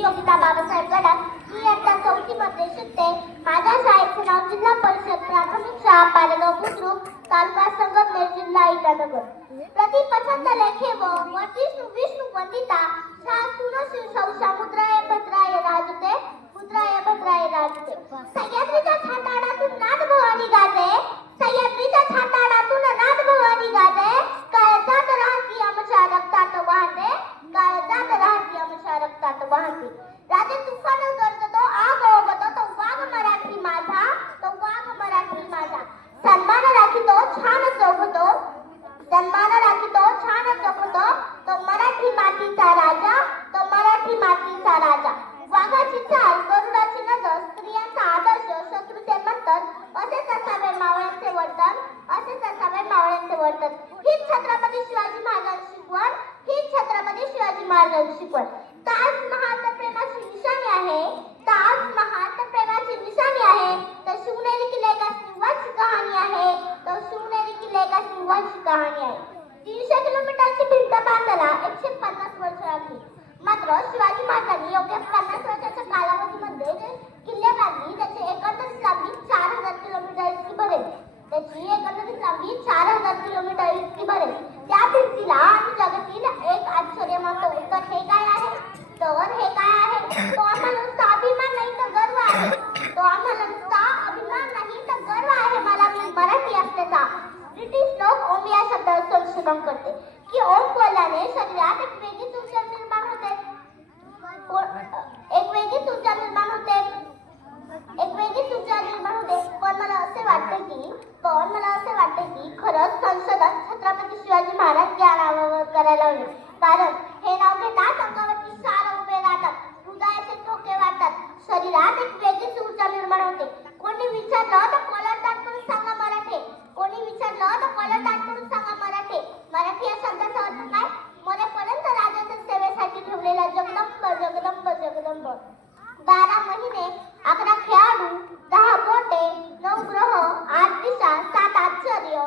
मी योगिता बाबासाहेब गडाख मी आता 4थी मध्ये शिकते. माझ्या शाळेचे नाव जिल्हा परिषद प्राथमिक शाळा पालेगाव बुद्रुक तालुका संगमनेर जिल्हा इटानगर. प्रति पसंत लेखे व विष्णु वंदिता शास्त्रुन शिव समुद्राय भद्राय राजते मुद्राय भद्राय राजते. सह्याद्रीच्या छाताडातून नाद भवानी गाते, सह्याद्रीच्या छाताडातून नाद भवानी गाते. काळजात राहती आमच्या रक्तात वाहते, काळजात राहती आमच्या रक्तात वाहते. राजे तुफान गरजतो आग ओघतो तो वाघ मराठी माझा, तो वाघ मराठी माझा. सन्मान राखीतो छान चौकतो, सन्मान राखीतो छान चौकतो तो मराठी मातीचा राजा, तो मराठी मातीचा राजा. वाघाची चाल गरुडाची नजर स्त्रियांचा आदर्श शत्रूचे मंथन असेच असावे मावळ्यांचे वर्तन, असेच असावे मावळ्यांचे वर्तन. हीच छत्रपती शिवाजी महाराजांची शिकवण, हीच छत्रपती शिवाजी महाराजांची शिकवण. ताजमहाल तर प्रेमाची निशाणी आहे, ताजमहाल तर प्रेमाची निशाणी आहे, तर शिवनेरी किल्ले का सिंहाची कहाणी आहे, तर शिवनेरी किल्ले का सिंहाची कहाणी आहे. 300 किलोमीटरची भिंत बांधायला 150 वर्ष लागली. मात्र शिवाजी महाराजांनी एवढ्या 50 वर्षाच्या कालावधीमध्ये जे किल्ले बांधली त्याची एकंदरीत लांबी 4000 किलोमीटर इतकी भरेल. त्याची एकंदरीत लांबी 4000 किलोमीटर इतकी भरेल. त्या भिंतीला आम्ही जगातील एक आश्चर्य मानतो. तर हे काय आहे? तर हे काय आहे? तो आम्हाला नुसता अभिमान नाही तर गर्व आहे. तो आम्हाला नुसता अभिमान नाही तर गर्व आहे मला मी मराठी असल्याचा. ब्रिटिश लोक ओम या शब्दावर संशोधन करते की ओम बोलल्याने शरीरात एक वेगळीच ऊर्जा निर्माण होते, एक वेगळीच ऊर्जा निर्माण होते, एक वेगळीच ऊर्जा निर्माण होते. पण मला असे वाटते की खरंच संशोधन छत्रपती शिवाजी महाराज या नावावर करायला हवे. कारण हे नाव घेताच अंगावरती सार उभे राहतात, हृदयाचे ठोके वाढतात, शरीरात एक वेगळीच ऊर्जा निर्माण होते. कोणी विचारलं तर कॉलर ताट करून सांगा मराठी, कोणी विचारलं तर कॉलर ताट करून सांगा मराठी. मराठी या शब्दाचा अर्थ काय? मरेपर्यंत राजाच्या सेवेसाठी ठेवलेला जगदंब जगदंब जगदंब. 12 महिने 11 खेळाडू 10 बोटे 9 ग्रह 8 दिशा 7 आश्चर्य